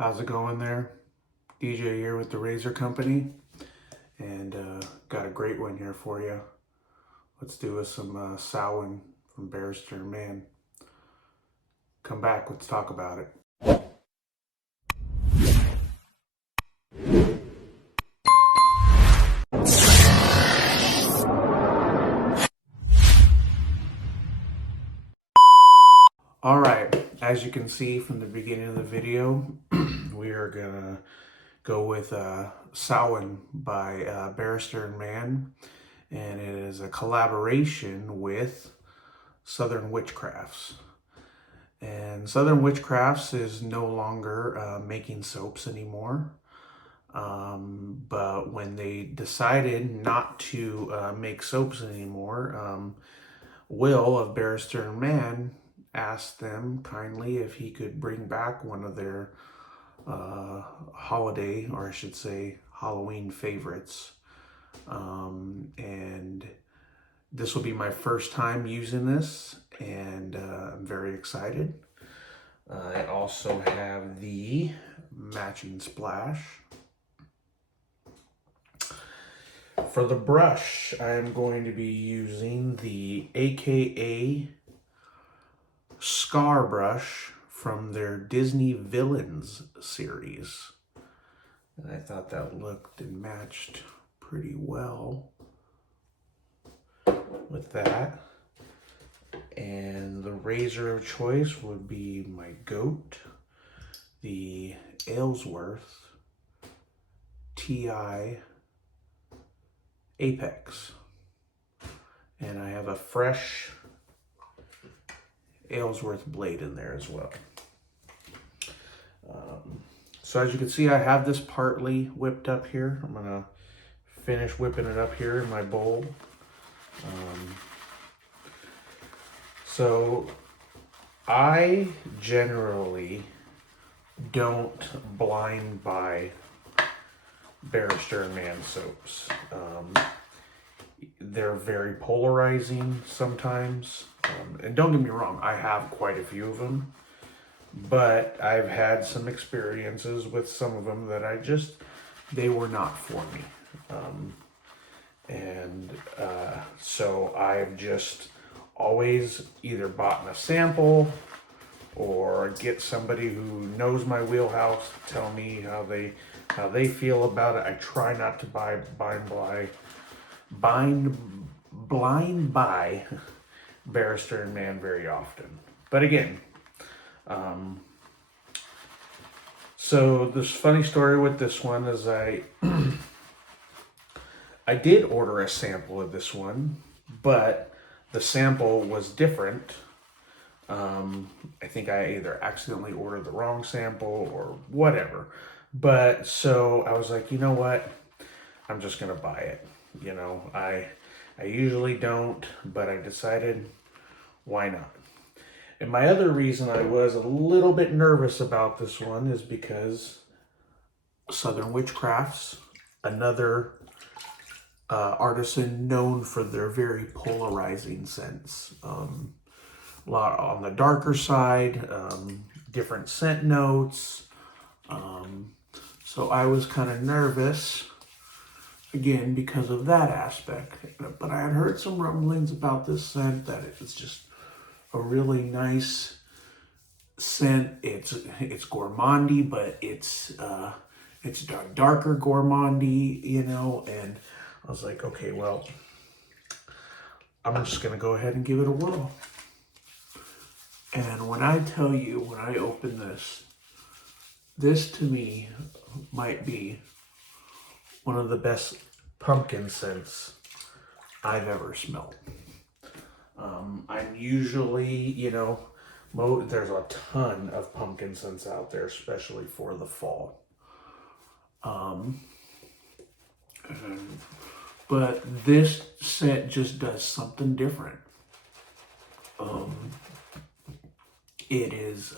How's it going there? DJ here with the Razor Company, and got a great one here for you. Let's do some Samhain from Barrister and Mann. Come back, let's talk about it. All right, as you can see from the beginning of the video, we are gonna go with Samhain by Barrister and Mann, and it is a collaboration with Southern Witchcrafts. And Southern Witchcrafts is no longer making soaps anymore, but when they decided not to make soaps anymore, Will of Barrister and Mann asked them kindly if he could bring back one of their holiday, or I should say Halloween favorites. And this will be my first time using this, and I'm very excited. I also have the matching splash. For the brush, I am going to be using the A.K.A. Scar brush from their Disney Villains series. And I thought that looked and matched pretty well with that. And the razor of choice would be my goat, the Aylsworth TI Apex. And I have a fresh Aylsworth blade in there as well. So as you can see, I have this partly whipped up here. I'm gonna finish whipping it up here in my bowl. So I generally don't blind buy Barrister and Mann soaps. They're very polarizing sometimes. And don't get me wrong, I have quite a few of them, but I've had some experiences with some of them that they were not for me. So I've just always either bought a sample or get somebody who knows my wheelhouse to tell me how they feel about it. I try not to blind buy Barrister and Mann very often. But again, so this funny story with this one is I did order a sample of this one, but the sample was different. I think I either accidentally ordered the wrong sample or whatever. But so I was like, you know what? I'm just gonna buy it. You know, I usually don't, but I decided, why not? And my other reason I was a little bit nervous about this one is because Southern Witchcrafts, another artisan known for their very polarizing scents. A lot on the darker side, different scent notes. So I was kind of nervous, again, because of that aspect. But I had heard some rumblings about this scent, that it's just a really nice scent. It's gourmandy, but it's darker gourmandy, you know. And I was like, okay, well, I'm just gonna go ahead and give it a whirl. And when I tell you, when I open this to me might be one of the best pumpkin scents I've ever smelled. I'm usually, you know, there's a ton of pumpkin scents out there, especially for the fall. But this scent just does something different. It is,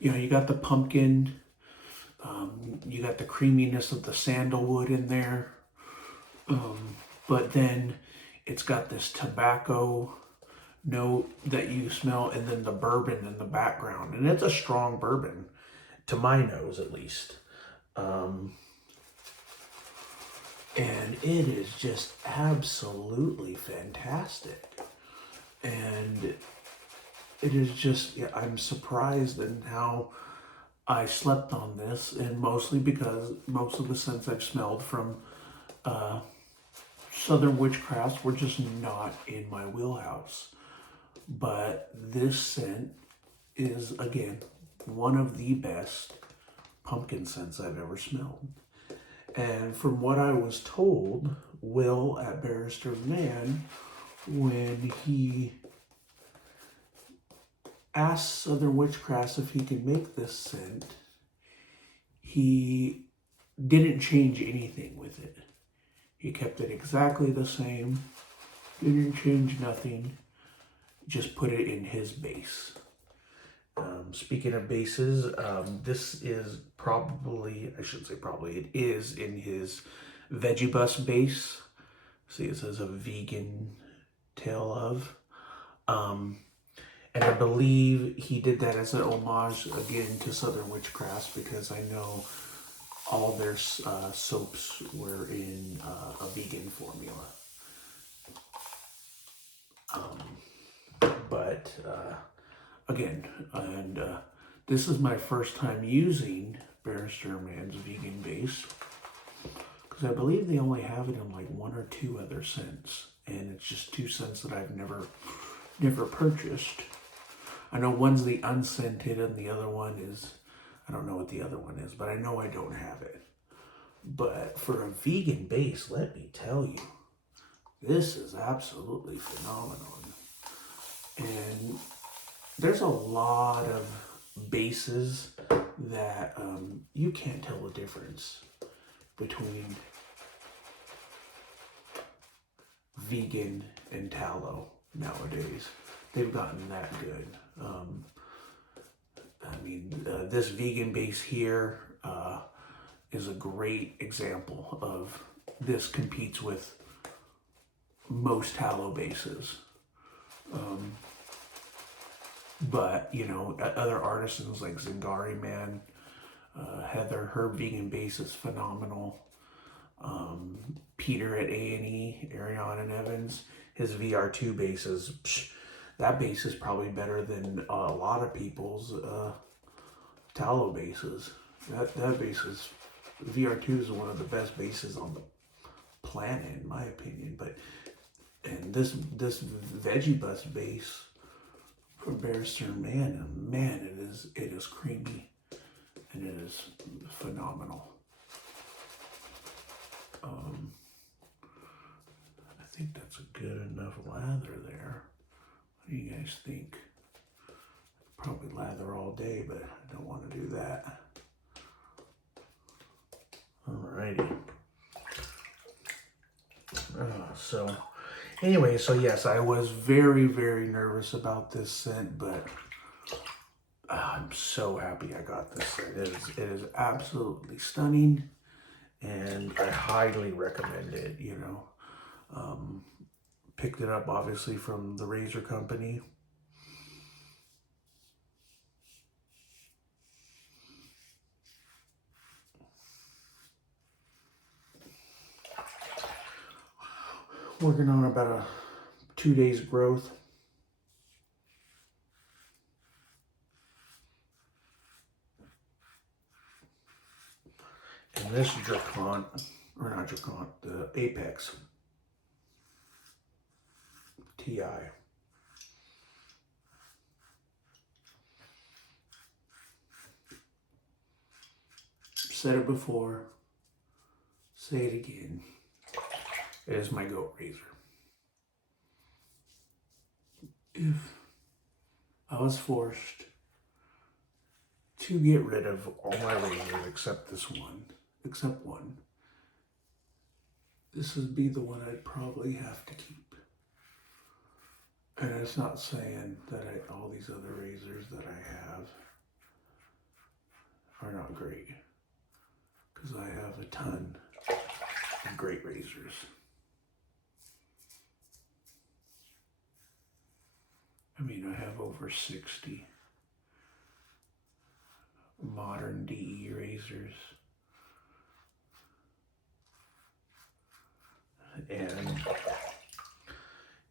you know, you got the pumpkin, you got the creaminess of the sandalwood in there, but then it's got this tobacco note that you smell, and then the bourbon in the background. And it's a strong bourbon. to my nose at least. And it is just absolutely fantastic. And it is just, yeah, I'm surprised in how I slept on this, and mostly because most of the scents I've smelled from Southern Witchcraft were just not in my wheelhouse. But this scent is, again, one of the best pumpkin scents I've ever smelled. And from what I was told, Will at Barrister Mann, when he asked Southern Witchcraft if he could make this scent, he didn't change anything with it. He kept it exactly the same, didn't change nothing, just put it in his base. Speaking of bases, this is probably, I shouldn't say probably, it is in his Veggie Bus base. See, it says a vegan tale of. And I believe he did that as an homage, again, to Southern Witchcraft, because I know all their soaps were in a vegan formula. Again, and this is my first time using Barrister Mann's vegan base, because I believe they only have it in like 1 or 2 other scents, and it's just 2 scents that I've never purchased. I know one's the Unscented and the other one is, I don't know what the other one is, but I know I don't have it. But for a vegan base, let me tell you, this is absolutely phenomenal. And there's a lot of bases that you can't tell the difference between vegan and tallow nowadays. They've gotten that good. This vegan base here is a great example of this competes with most tallow bases. But, you know, other artisans like Zingari Man, Heather, her vegan base is phenomenal. Peter at A&E, Ariana and Evans, his VR2 base is, that base is probably better than a lot of people's tallow bases. That base is, VR2 is one of the best bases on the planet, in my opinion. And this Veggie Bus base from Barrister Man, it is creamy and it is phenomenal. I think that's a good enough lather there. What do you guys think? Probably lather all day, but I don't want to do that. Alrighty. So anyway, so yes, I was very, very nervous about this scent, but I'm so happy I got this scent. It is absolutely stunning, and I highly recommend it, you know. Picked it up, obviously, from the Razor Company. Working on about a 2 days growth. And this Dracont, or not Dracont, the Apex TI. Said it before, say it again. It is my goat razor. If I was forced to get rid of all my razors except one, this would be the one I'd probably have to keep. And it's not saying that all these other razors that I have are not great, because I have a ton of great razors. I mean, I have over 60. modern DE razors. And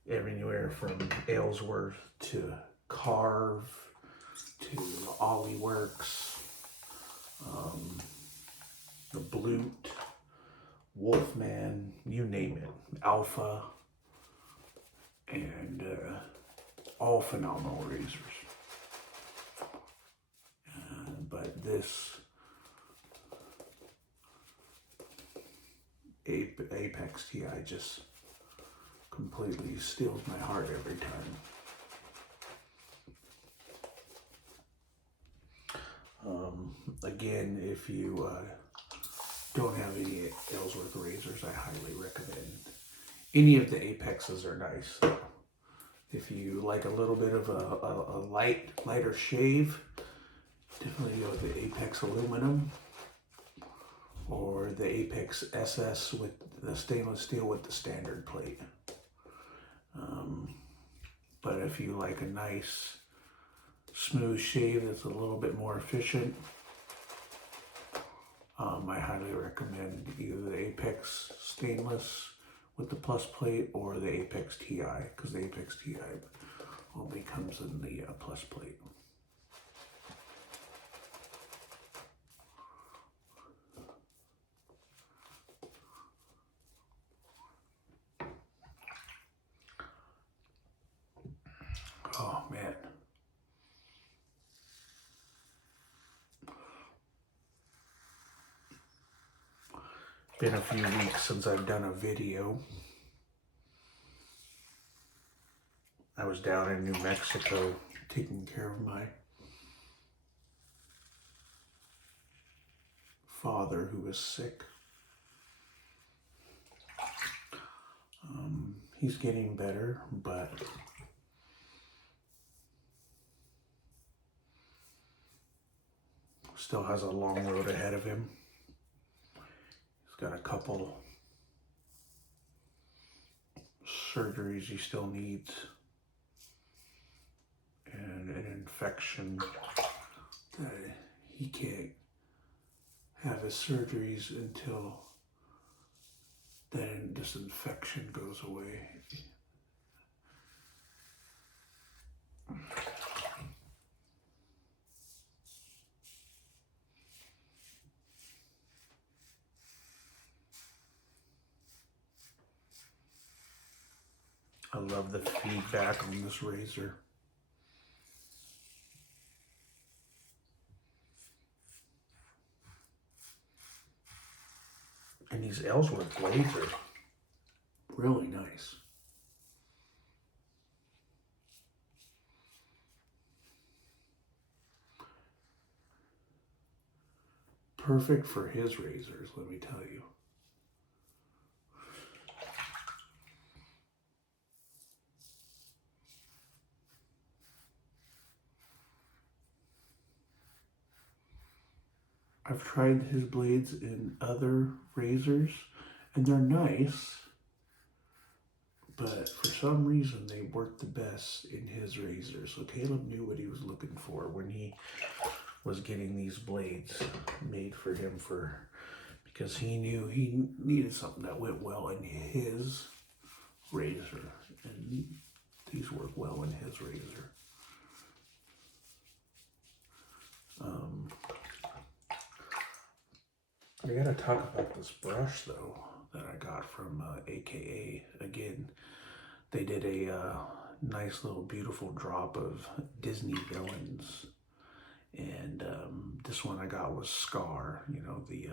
everywhere from Aylsworth to Carve to Ollyworks, the Blute, Wolfman, you name it, Alpha, and all phenomenal razors. But this Apex TI just completely steals my heart every time. Again, if you don't have any Aylsworth razors, I highly recommend. Any of the Apexes are nice. If you like a little bit of a lighter shave, definitely go with the Apex Aluminum or the Apex SS with the stainless steel with the standard plate. But if you like a nice smooth shave that's a little bit more efficient, I highly recommend either the Apex stainless with the plus plate or the Apex TI, because the Apex TI only comes in the plus plate. Oh man. Been a few weeks since I've done a video. I was down in New Mexico taking care of my father who was sick. He's getting better, but still has a long road ahead of him. Got a couple surgeries he still needs and an infection that he can't have his surgeries until then this infection goes away. I love the feedback on this razor. And these Aylsworth blades are really nice. Perfect for his razors, let me tell you. I've tried his blades in other razors and they're nice, but for some reason they work the best in his razor. So Caleb knew what he was looking for when he was getting these blades made for him because he knew he needed something that went well in his razor, and these work well in his razor. I gotta talk about this brush though that I got from A.K.A. Again, they did a nice little beautiful drop of Disney villains, and this one I got was Scar, you know, the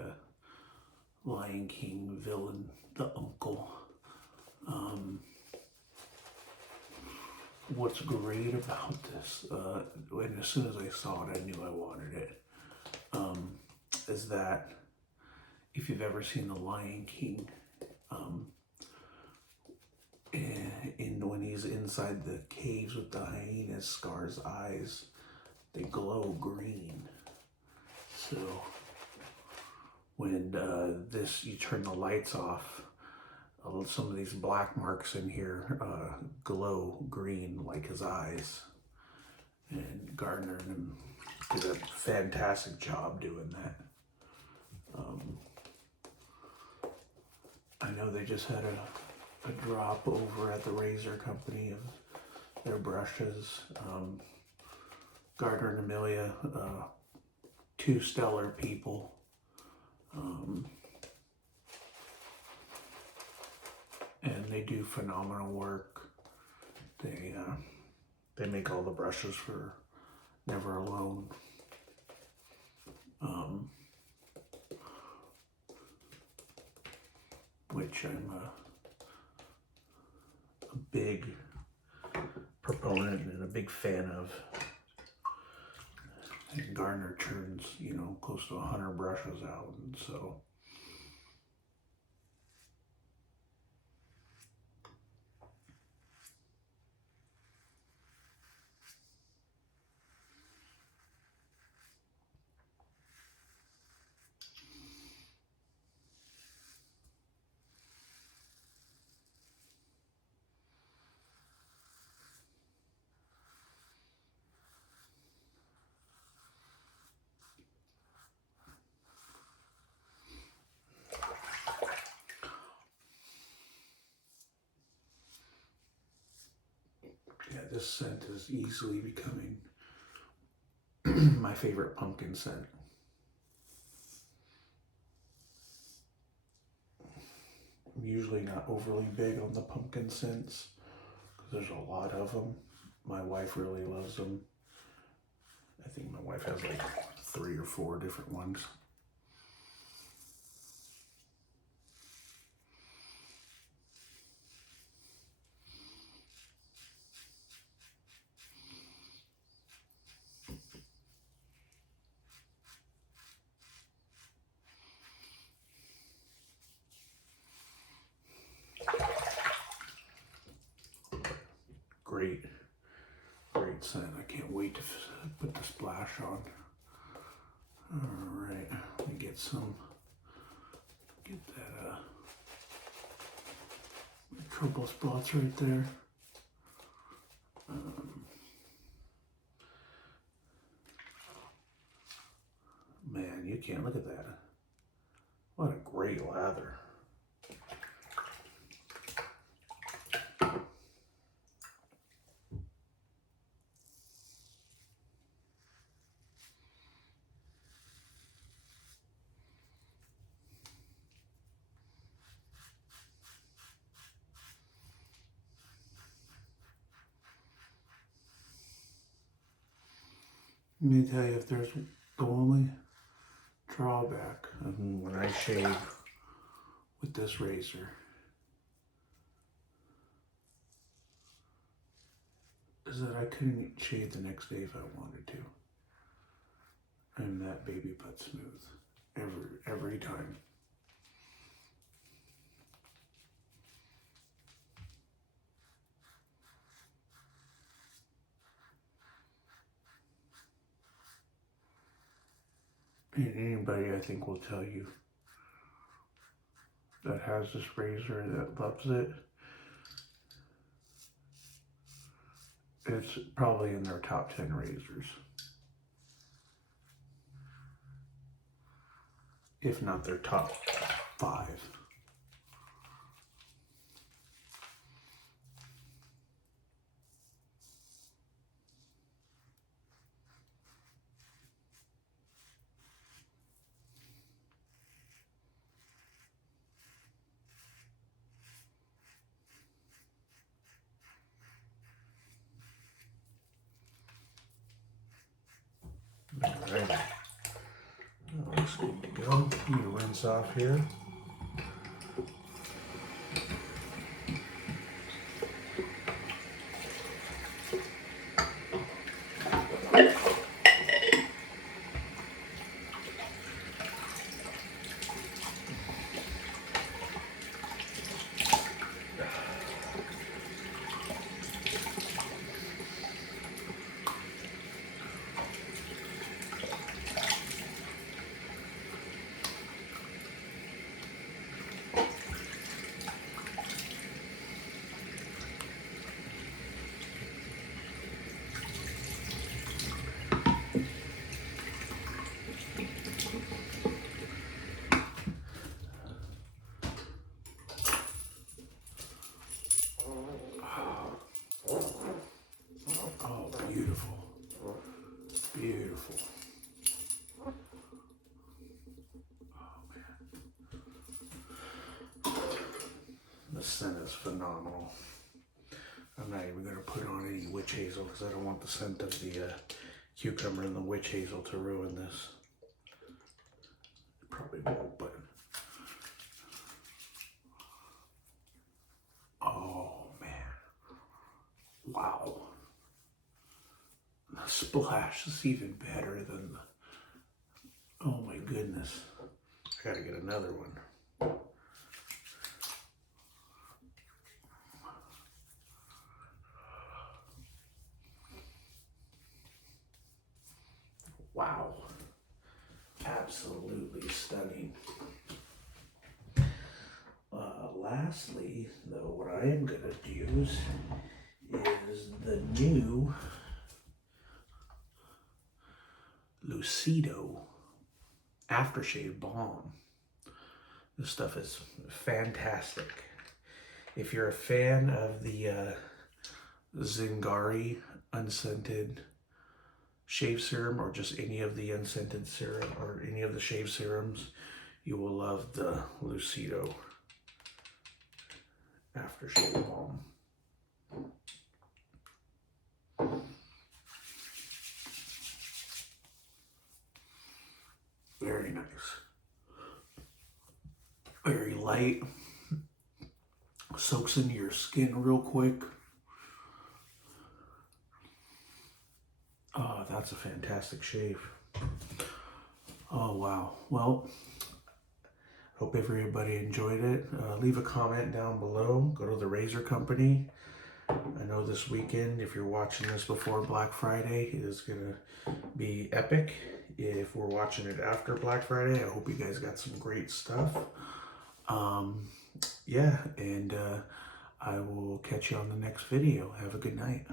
Lion King villain, the uncle. What's great about this, and as soon as I saw it, I knew I wanted it, is that if you've ever seen The Lion King, and when he's inside the caves with the hyenas, Scar's eyes, they glow green. So when you turn the lights off, some of these black marks in here glow green like his eyes. And Gardner and did a fantastic job doing that. I know they just had a drop over at the razor company of their brushes. Gardner and Amelia, two stellar people. And they do phenomenal work. They make all the brushes for Never Alone. Which I'm a big proponent and a big fan of. And Gardner churns, you know, close to 100 brushes out, and so yeah, this scent is easily becoming my favorite pumpkin scent. I'm usually not overly big on the pumpkin scents because there's a lot of them. My wife really loves them. I think my wife has like 3 or 4 different ones. Great scent. I can't wait to put the splash on. All right, let me get that a couple spots right there. Man, you can't look at that. What a great lather. Let me tell you, if there's the only drawback when I shave with this razor is that I couldn't shave the next day if I wanted to. And that baby butt smooth every time. And anybody I think will tell you that has this razor that loves it, it's probably in their top 10 razors. If not their top 5. Alright, that looks good to go. I'm gonna rinse off here. Beautiful. The scent is phenomenal. I'm not even going to put on any witch hazel because I don't want the scent of the cucumber and the witch hazel to ruin this. It probably won't, but... Oh, man. Wow. The splash is even better than the... Oh, my goodness. I got to get another one. Wow, absolutely stunning. Lastly, though, what I am going to use is the new Lucido Aftershave Balm. This stuff is fantastic. If you're a fan of the Zingari Unscented shave serum, or just any of the unscented serum or any of the shave serums, you will love the Lucido Aftershave Balm. Very nice. Very light. Soaks into your skin real quick. Oh, that's a fantastic shave. Oh, wow. Well, hope everybody enjoyed it. Leave a comment down below. Go to the razor company. I know this weekend, if you're watching this before Black Friday, is going to be epic. If we're watching it after Black Friday, I hope you guys got some great stuff. Yeah, and I will catch you on the next video. Have a good night.